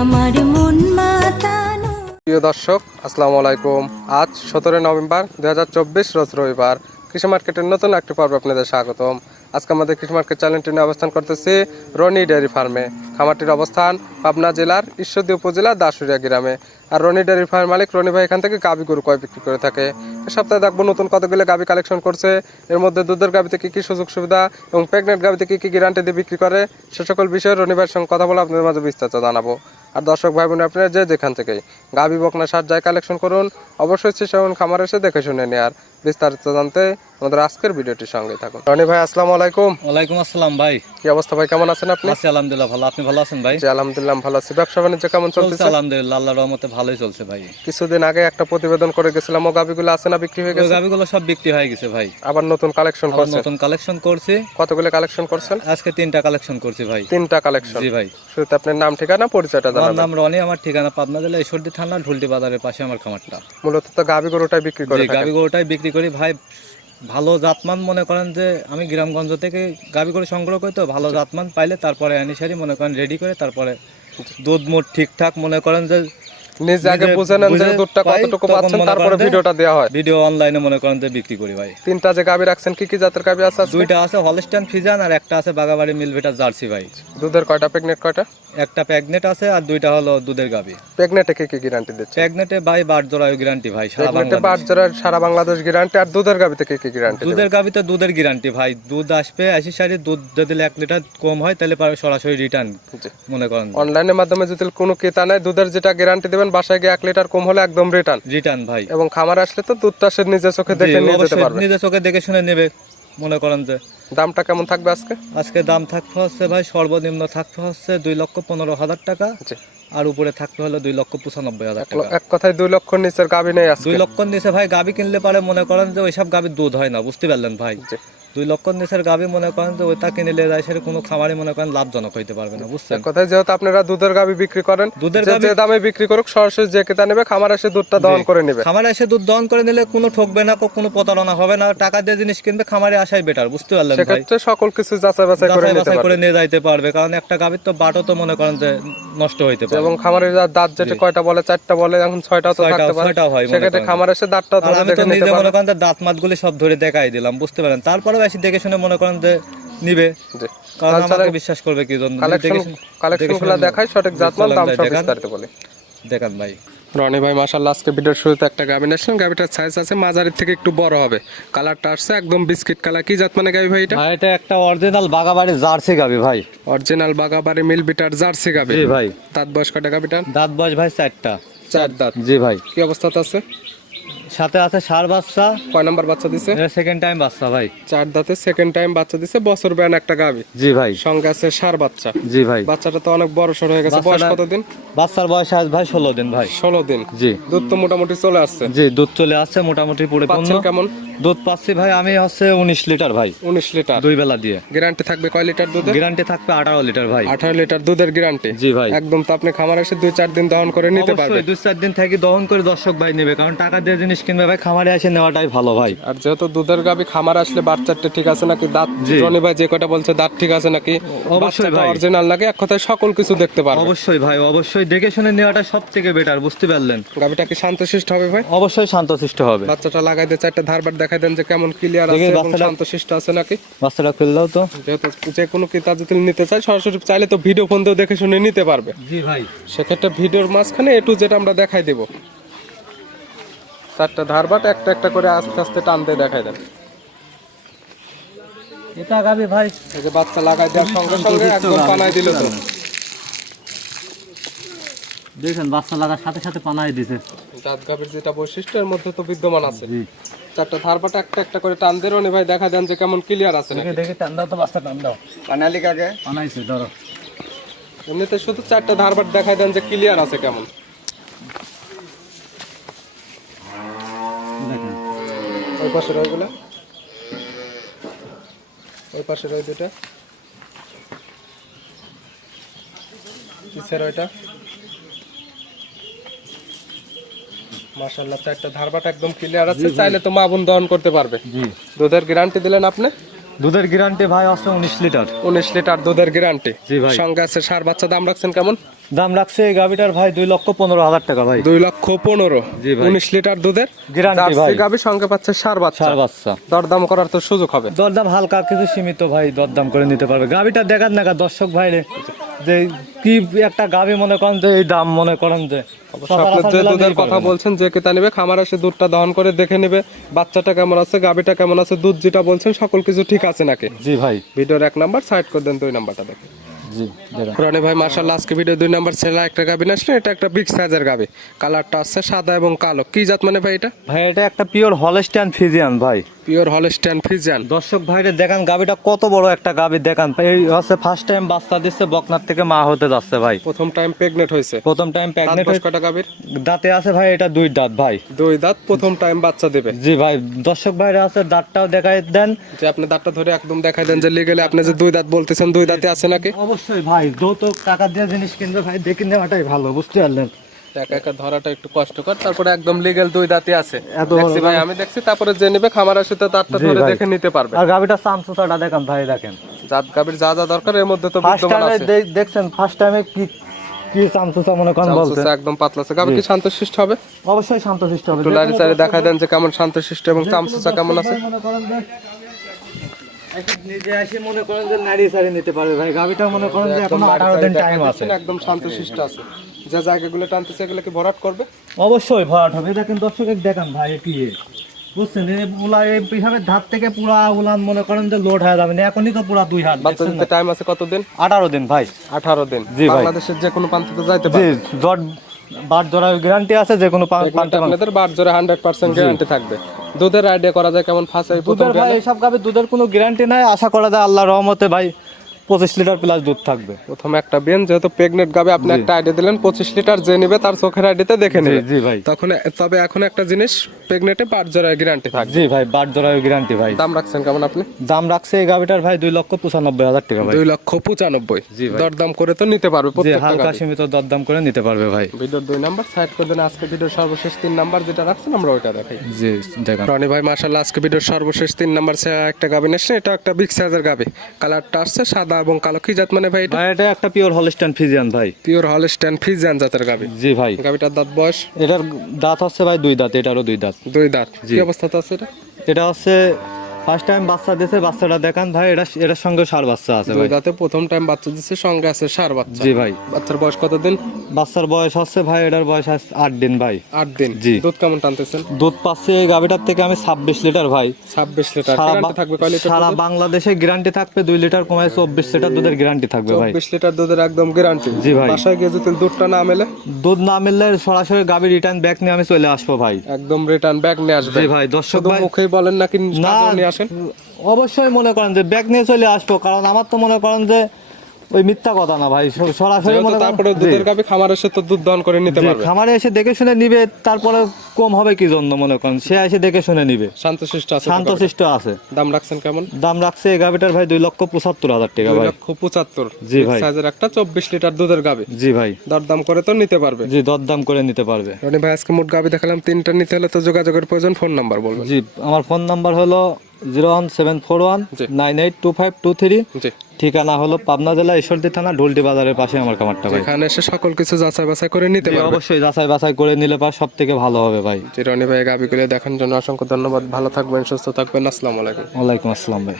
আমার মন মাতানো। প্রিয় দর্শক, আসসালামু আলাইকুম। আজ 17 নভেম্বর 2024 রোজ রবিবার। কৃষি মার্কেটের নতুন একটি পর্ব আপনাদের স্বাগতম। আজকে আমাদের কৃষি মার্কেট চ্যানেলটি নিয়ে অবস্থান করতেছি রনি ডেয়ারি ফার্মে। খামারটির অবস্থান পাবনা জেলার ঈশ্বরদী উপজেলার দাসুরিয়া গ্রামে। আর রনি ডেয়ারি ফার্মের মালিক রনি ভাই এখান থেকে গাভী গরু কয় বিক্রি করে থাকে। এ সপ্তাহে দেখবো নতুন কতগুলো গাভী কালেকশন করছে, এর মধ্যে দুধের গাভীতে কী কী সুযোগ সুবিধা এবং প্রেগনেন্ট গাভীতে কী কী গ্যারান্টি দিয়ে বিক্রি করে, সে সকল বিষয়ে রনি ভাইয়ের সঙ্গে কথা বলে আপনাদের মাঝে বিস্তারিত জানাবো। আর দর্শক ভাই বোন, আপনারা যেখান থেকেই গাভী বকনা সার যায় কালেকশন করুন, অবশ্যই সেসব খামার এসে দেখে শুনে নেয়ার। বিস্তারিত জানতে আমাদের আজকের ভিডিওটির সঙ্গে থাকুন। রনি ভাই, আসসালামু আলাইকুম। ওয়ালাইকুম আসসালাম ভাই। কি অবস্থা ভাই, কেমন আছেন আপনি? আছি আলহামদুলিল্লাহ ভালো, আপনি ভালো আছেন ভাই? জি আলহামদুলিল্লাহ ভালো আছি। ব্যবসা বাণিজ্য কেমন চলতেছে? আলহামদুলিল্লাহ আল্লাহর রহমতে ভালোই চলছে ভাই। কিছুদিন আগে একটা প্রতিবেদন করে গেছিলাম, ও গাভীগুলো আছে না বিক্রি হয়ে গেছে? গাভিগুলো সব বিক্রি হয়ে গেছে ভাই। আবার নতুন কালেকশন করছেন? নতুন কালেকশন করছি। কতগুলো কালেকশন করছেন? আজকে 3টা কালেকশন করছি ভাই। 3টা কালেকশন? জি ভাই। শুরুতে আপনার নাম ঠিকানা পরিচয়টা আমার জানাবেন। নাম রনি, আমার ঠিকানা পাবনা জেলা ঈশ্বরদী থানা ঢুলটি বাজারের পাশে আমার খামারটা। মূলত তো গাভী গরুটাই বিক্রি করে জি, থাকেন? গাভি গরুটাই বিক্রি করি ভাই। ভালো জাতমান মনে করেন যে আমি গ্রামগঞ্জ থেকে গাভি গরু সংগ্রহ করি, তো ভালো জাতমান পাইলে তারপরে আনিসারি মনে করেন রেডি করে তারপরে দুধ মোট ঠিকঠাক মনে করেন যে নিজে আগে বুঝে নেন যে দুধটা কতটুকু পাচ্ছেন, তারপরে ভিডিওটা দেওয়া হয়। ভিডিও অনলাইনে মনে করেন যে বিক্রি করি ভাই। 3টা যে গাভী রাখছেন, কি কি জাতের গাভী আছে? 2টা আছে হলস্টাইন ফ্রিজিয়ান আর একটা আছে বাগাবাড়ি মিলভিটার জার্সি ভাই। দুধের কয়টা, প্রেগনেন্ট কয়টা? একটা প্রেগনেট আছে আর 2টা হলো দুধের গাভী। প্রেগনেন্টে কি কি গ্যারান্টি দিচ্ছে? প্রেগনেটে ভাই 12 জোড়া গ্যারান্টি ভাই, সারা প্রেগনেন্টে বাংলাদেশ। 12 জোড়ার সারা বাংলাদেশ গ্যারান্টি। আর দুধের গাভীতে কি কি গ্যারান্টি? দুধের গাভীতে দুধের গ্যারান্টি ভাই, দুধ আসবে আসি সারি দুধ যদি 1 লিটার কম হয় তাহলে সরাসরি রিটার্ন মনে করেন। অনলাইনের মাধ্যমে যদি কোনো ক্রেতা নেয়, দুধের যেটা গ্যারান্টি দিবেন, বাসায় গিয়ে 1 লিটার কম হলে একদম রিটার্ন ভাই। এবং খামার আসলে তো দুধটা সে নিজে চোখে দেখে নিয়ে যেতে পারবে। নিজে চোখে দেখে শুনে নেবে মনে করেন যে। দামটা কেমন থাকবে আজকে? আজকে দাম থাকবে হচ্ছে ভাই সর্বনিম্ন থাকবে হচ্ছে 2,15,000 টাকা, আর উপরে থাকতে হলো 2,95,000 টাকা। এক কথায় 2 লক্ষ নিচের গাভী নেই আজকে? 2 লক্ষ নিচে ভাই গাভী কিনলে পারে মনে করেন যে ওইসব গাভীর দুধ হয় না, বুঝতে পারলেন ভাই। 2 লক্ষ নিচের গাভী মনে করেন যে ওইটা কিনলে যায় সেটা কোনো খামারে মনে করেন লাভজনক হইতে পারবে না, বুঝছেন? কথায় যেহেতু আপনারা দুধের গাভী বিক্রি করেন, দুধের যে দামে বিক্রি করুক, সরাসরি যে ক্রেতা নেবে খামার এসে দুধটা দহন করে নেবে। খামারে এসে দুধ দহন করে নিলে কোনো ঠকবে না, কোনো প্রতারণা হবে না। টাকা দিয়ে জিনিস কিনবে, খামারে আসাই বেটার, বুঝতে পারলেন ভাই। সেক্ষেত্রে সকল কিছু যাচাই বাছাই করে নিয়ে যাইতে পারবে, কারণ একটা গাভীর তো বাটও তো মনে করেন যে নষ্ট হইতে পারে। এবং খামারের দাঁত যেটা কয়টা বলে, 4টা বলে, এখন 6টাও তো থাকতে পারে। সেক্ষেত্রে খামার এসে দাঁতটা ধরে দেখে নিতে পারবে। মনে করেন যে দাঁত মাতগুলি সব ধরে দেখাই দিলাম, বুঝতে পারেন। তারপরেও এসে দেখে শুনে মনে করেন যে নিবে, কারণ আমাকে বিশ্বাস করবে কি জন্য। কালেকশনগুলো দেখাই, সঠিক জাতমান, দাম সব বিস্তারিত বলে দেখান ভাই। রনি ভাই মাশাআল্লাহ, আজকে ভিডিওর শুরুতে একটা গাভী নিয়েছেন। গাভীটার সাইজ আছে মাঝারির থেকে একটু বড় হবে, কালারটা আসছে একদম বিস্কিট কালার। কি জাত মানে গাভী ভাই এটা? ভাই এটা একটা অরিজিনাল বাগাবাড়ি জার্সি গাভী ভাই। অরিজিনাল বাগাবাড়ি মিলভিটার জার্সি গাভী? জি ভাই। দাঁত বয়স কয়টা গাভীটার? দাঁত বয়স ভাই 4টা। 4 দাঁত? জি ভাই। কি অবস্থাতে আছে? সাথে আছে ষাঁড় বাচ্চা। কয় নাম্বার বাচ্চা দিছে? এটা সেকেন্ড টাইম বাচ্চা ভাই। 4 দাঁতে সেকেন্ড টাইম বাচ্চা দিছে, বছর ব্যান একটা গাভী। জি ভাই। সঙ্গে আছে ষাঁড় বাচ্চা? জি ভাই। বাচ্চাটা তো অনেক বড় সর হয়ে গেছে। বয়স কত দিন? বাচ্চার বয়স আজ ভাই 16 দিন ভাই। 16 দিন? জি। দুধ তো মোটামুটি চলে আসছে? জি, দুধ চলে আসছে মোটামুটি পরিপূর্ণ। কেমন দুধ পাচ্ছি ভাই আমি হচ্ছে 19 লিটার ভাই। 19 লিটার 2 বেলা দিয়ে। গ্যারান্টি থাকবে কয় লিটার দুধের? গ্যারান্টি থাকবে 18 লিটার ভাই। 18 লিটার দুধের গ্যারান্টি? জি ভাই। একদম তো আপনি খামারে এসে 2-4 দিন দহন করে নিতে পারবেন? 2-4 দিন থেকে দহন করে দর্শক ভাই নেবে, কারণ টাকা দিয়ে জিনিস কিনবে ভাই, খামারে এসে নেওয়াটাই ভালো ভাই। আর যেহেতু দুধের গাভী খামার আসলে বাচ্চাটা ঠিক আছে নাকি, দাঁত রনি ভাই যে কয়টা বলছে দাঁত ঠিক আছে নাকি, অবশ্যই ভাই অরিজিনাল নাকি, এক কথায় সকল কিছু দেখতে পারবেন। অবশ্যই ভাই, অবশ্যই দেখে শুনে নেওয়াটা সবথেকে বেটার, বুঝতে পারলেন? গাভীটা কি শান্তশিষ্ট হবে ভাই? অবশ্যই শান্তশিষ্ট হবে। বাচ্চাটা লাগাই দিয়ে 4টা ধারবার দেখাই দেন যে কেমন ক্লিয়ার আছে এবং শান্তশিষ্ট আছে নাকি। বাচ্চাটা খুলে দাও তো। যেহেতু যে কোনো ক্রেতা যদি নিতে চায় সরাসরি চাইলে তো ভিডিও ফোন দিয়েও দেখে শুনে নিতে পারবে। জি ভাই। সেক্ষেত্রে ভিডিওর মাঝখানে A to Z আমরা দেখাই দেব। 4টা ধারবাট একটা একটা করে আস্তে আস্তে টানতে দেখাই দেন। এটা গাবি ভাই, এই যে বাচ্চা লাগাই দেওয়ার সঙ্গে সঙ্গে একদম পানায় দিল তো। দেখেন বাচ্চা লাগার সাথে সাথে পানায় দিছে। জাত গাভীর যেটা বৈশিষ্ট্য এর মধ্যে তো বিদ্যমান আছে। 4টা ধারবাট একটা একটা করে টান দিয়ে রনি ভাই দেখা দেন যে কেমন ক্লিয়ার আছে নাকি। দেখে টান দাও তো, বাচ্চা টান দাও। পানালি কাকে পানাইছে ধরো। এমনিতে শুধু 4টা ধারবাট দেখাই দেন যে ক্লিয়ার আছে কেমন। দেখেন ওই পাশে রইগুলা, ওই পাশে রই দুটা, কিসের ওইটা? মাশাআল্লাহ, 4টা ধারবাট একদম ক্লিয়ার আছে। চাইলে তো মা বোন দহন করতে পারবে। জি। দুধের গ্যারান্টি দিলেন আপনি? দুধের গ্যারান্টি ভাই আছে 19 লিটার। 19 লিটার দুধের গ্যারান্টি? জি ভাই। সঙ্গে আছে ষাঁড় বাচ্চা। দাম রাখছেন কেমন? দাম রাখছে এই গাভিটার ভাই 2,15,000 টাকা ভাই। 2,15,000। জি ভাই। 19 লিটার দুধের গ্যারান্টি ভাই। জার্সি গাভী, সঙ্গে পাচ্ছে ষাঁড় বাচ্চা। ষাঁড় বাচ্চা। দরদাম করার তো সুযোগ হবে। দরদাম হালকা কিছু সীমিত ভাই, দরদাম করে নিতে পারবে। গাভিটা দেখান না দর্শক ভাইরে যে কি একটা গাভি, মনে করেন যে এই দাম, মনে করেন যে আপনি যে দুধের কথা বলছেন, যে কেতা নেবে খামার এসে দুধটা দহন করে দেখে নেবে বাচ্চাটা কেমন আছে, গাভীটা কেমন আছে, দুধ যেটা বলছেন সকল কিছু ঠিক আছে নাকি। জি ভাই। ভিডিওর 1 নাম্বার সাইড করে দেন, 2 নাম্বারটা দেখেন। জি দেখেন রনি ভাই মাশাআল্লাহ আজকে ভিডিও 2 নাম্বার ছেলে একটা গাভী আসলে, এটা একটা বিগ সাইজের গাভী, কালারটা আছে সাদা এবং কালো। কি জাত মানে ভাই এটা? ভাই এটা একটা পিওর হলস্টাইন ফ্রিজিয়ান ভাই। Pure Holstein Friesian. দর্শক ভাইরে দেখান গাভিটা কত বড় একটা গাভি, দেখান এই হচ্ছে ফার্স্ট টাইম বাচ্চা দিচ্ছে, বকনার থেকে মা হতে যাচ্ছে ভাই। প্রথম টাইম প্রেগনেন্ট হয়েছে। প্রথম টাইম প্রেগনেন্ট হয়েছে। কয়টা গাভীর দাঁতে আছে ভাই? এটা 2 দাঁত ভাই। 2 দাঁত, প্রথম টাইম বাচ্চা দেবে। জি ভাই। দর্শক ভাইরে আছে দাঁতটাও দেখাই দেন, যে আপনি দাঁতটা ধরে একদম দেখাই দেন যে লিগ্যালি আপনি যে 2 দাঁত বলতেছেন 2 দাঁতে আছে নাকি। অবশ্যই ভাই, যত টাকা দিয়ে জিনিস কিনবে ভাই দেখে নেওয়াটাই ভালো, বুঝতে পারলেন। একা একা ধরাটা একটু কষ্টকর, তারপরে একদম লিগ্যাল 2 দাঁতে আছে। এত দেখছি ভাই, আমি দেখছি। তারপরে যে নেবে খামার আসে তো দাঁতটা জি ধরে ভাই। দেখে নিতে পারবে। আর গাভিটা সামসুসাটা দেখান ভাই, দেখেন জাত গাভীর যা যা দরকার এর মধ্যে তো ফার্স্ট বিদ্যমান টাইমে আছে। দেখছেন, ফার্স্ট টাইমে কি কি সামসুসা মনে করেন বলতে। চামচুসা একদম পাতলা আছে। গাভী কি শান্তশিষ্ট হবে? অবশ্যই শান্তশিষ্ট হবে। একটু লারি চারি দেখাই দেন যে কেমন শান্তশিষ্ট এবং চামচুসা কেমন আছে। মনে করেন যে নিজে এসে মনে করেন যে নাড়ি সারি নিতে পারবে ভাই। গাভিটা মনে করেন যে এখন 18 দিন টাইম আছে। একদম শান্তশিষ্ট আছে। যে জায়গাগুলো টানতেছে এগুলো কি ভরাট করবে? অবশ্যই ভরাট হবে। দেখেন দর্শক দেখান ভাই, কি বুঝছেন, উলা এই পিছনের ধার থেকে পুরা উলান মনে করেন যে লোড হয়ে যাবে না। এখনই তো পুরা 2 হাত। বাচ্চা দিতে টাইম আছে কতদিন? 18 দিন ভাই। 18 দিন। জি ভাই। বাংলাদেশের যে কোনো প্রান্তে যাইতে জি, পারবে। জট বাট জোড়া গ্যারান্টি আছে, যে কোনো প্রান্তে আপনাদের বাট জোরে 100% গ্যারান্টি থাকবে। দুধের আইডিয়া করা যায় কেমন ফাঁস এই প্রথম দুধের ভাই এইসব গাবে দুধের কোনো গ্যারান্টি নাই। আশা করা যায় আল্লাহর রহমতে ভাই 25 লিটার প্লাস দুধ থাকবে। প্রথম একটা বেন, যেহেতু প্রেগনেন্ট গাবে আপনি একটা আইডিয়া দিলেন 25 লিটার, যে নেবে তার চোখের আইডিতে দেখে নেবে। জি ভাই। তখন তবে এখন একটা জিনিস, প্রেগনেন্টে বাট জোরে গ্যারান্টি থাকবে। জি ভাই, বাট জোড়া গ্যারান্টি ভাই। দাম রাখছেন কেমন আপনি? দাম রাখছে এই গাবিটার ভাই 2,95,000 টাকা ভাই। 2,95,000। জি ভাই। দরদাম করে তো নিতে পারবে যে প্রত্যেকটা হালকা গাভী। সীমিত দরদাম করে নিতে পারবে ভাই। ভিডিওর 2 নাম্বার সাইড করে দেন। আজকে ভিডিওর সর্বশেষ 3 নাম্বার যেটা রাখছেন আমরা ওইটা দেখাই। জি দেখেন রনি ভাই মাশাআল্লাহ আজকে ভিডিওর সর্বশেষ 3 নাম্বার একটা গাভী নিয়েছেন। এটা একটা বিগ সাইজের গাভী, কালারটা আসছে সাদা এবং কালো। কি জাত মানে ভাই এটা? ভাই এটা একটা পিওর হলস্টাইন ফ্রিজিয়ান ভাই। পিওর হলস্টাইন ফ্রিজিয়ান জাতের গাভী। জি ভাই। গাভীটার দাঁত বয়স? এটার দাঁত হচ্ছে ভাই 2 দাঁত, এটারও 2 দাঁত। 2 দাঁত। জি। কি অবস্থাতে আছে এটা? এটা হচ্ছে ফার্স্ট টাইম বাচ্চা দিয়েছে। বাচ্চাটা দেখান ভাই, এটার সঙ্গে ষাঁড় বাচ্চা আছে 2 ভাই। দাঁতে প্রথম টাইম বাচ্চা দিচ্ছে, সঙ্গে আছে ষাঁড় বাচ্চা। জি ভাই। বাচ্চার বয়স কতদিন? বাচ্চার বয়স হচ্ছে ভাই, এটার বয়স 8 দিন ভাই। 8 দিন। জি। দুধ কেমন টানতেছেন? দুধ পাচ্ছে এই গাভিটার থেকে আমি 26 লিটার ভাই। 26 লিটার। সারা গ্যারান্টি থাকবে কয় লিটার? সারা বাংলাদেশে গ্যারান্টি থাকবে 2 লিটার কমায় 24 লিটার দুধের গ্যারান্টি থাকবে ভাই। 24 লিটার দুধের একদম গ্যারান্টি। জি ভাই। বাসায় গিয়ে যদি দুধটা না মেলে? দুধ না মিললে সরাসরি গাভি রিটার্ন ব্যাক নিয়ে আমি চলে আসবো ভাই। একদম রিটার্ন ব্যাক নিয়ে আসবে। জি ভাই। দর্শক শুধু ভাই মুখেই বলেন নাকি না, কাজেও নিয়ে আসেন? অবশ্যই মনে করেন যে ব্যাগ নিয়ে চলে আসবো, কারণ আমার তো মনে করেন যে ওই মিথ্যা কথা না ভাই, সরাসরি যেহেতু মনে করেন। তারপরে জি। দুধের গাভী খামার এসে তো দুধ দহন করে নিতে জি, পারবে। খামারে এসে দেখে শুনে নিবে, তারপরে কম হবে কি জন্য মনে করেন, সে এসে দেখে শুনে নিবে। শান্তশিষ্ট আছে তো গাভীটা? শান্তশিষ্ট আছে। দাম রাখছেন কেমন? দাম রাখছে এই গাভিটার ভাই 2,75,000 টাকা ভাই। 2,75,000। জি ভাই। সাইজের একটা 24 লিটার দুধের গাভী। জি ভাই। দরদাম করে তো নিতে পারবে। জি, দরদাম করে নিতে পারবে। রনি ভাই আজকে মোট গাভী দেখালাম 3টা, নিতে হলে তো যোগাযোগের প্রয়োজন। ফোন নাম্বার বলবেন। জি, আমার ফোন নাম্বার হলো 01741 জি। 982523। জি। ঠিকানা হলো পাবনা জেলা ঈশ্বরদী থানা ঢোলটি বাজারের পাশে আমার খামারটা ভাই। এখানে এসে সকল কিছু যাচাই বাছাই করে নিতে জি, পারবে। অবশ্যই যাচাই বাছাই করে নিলে পা সব থেকে ভালো হবে ভাই। জি, রনি ভাই গাভীগুলো দেখার জন্য অসংখ্য ধন্যবাদ। ভালো থাকবেন, সুস্থ থাকবেন। আসসালামু আলাইকুম। ওয়ালাইকুম আসসালাম ভাই।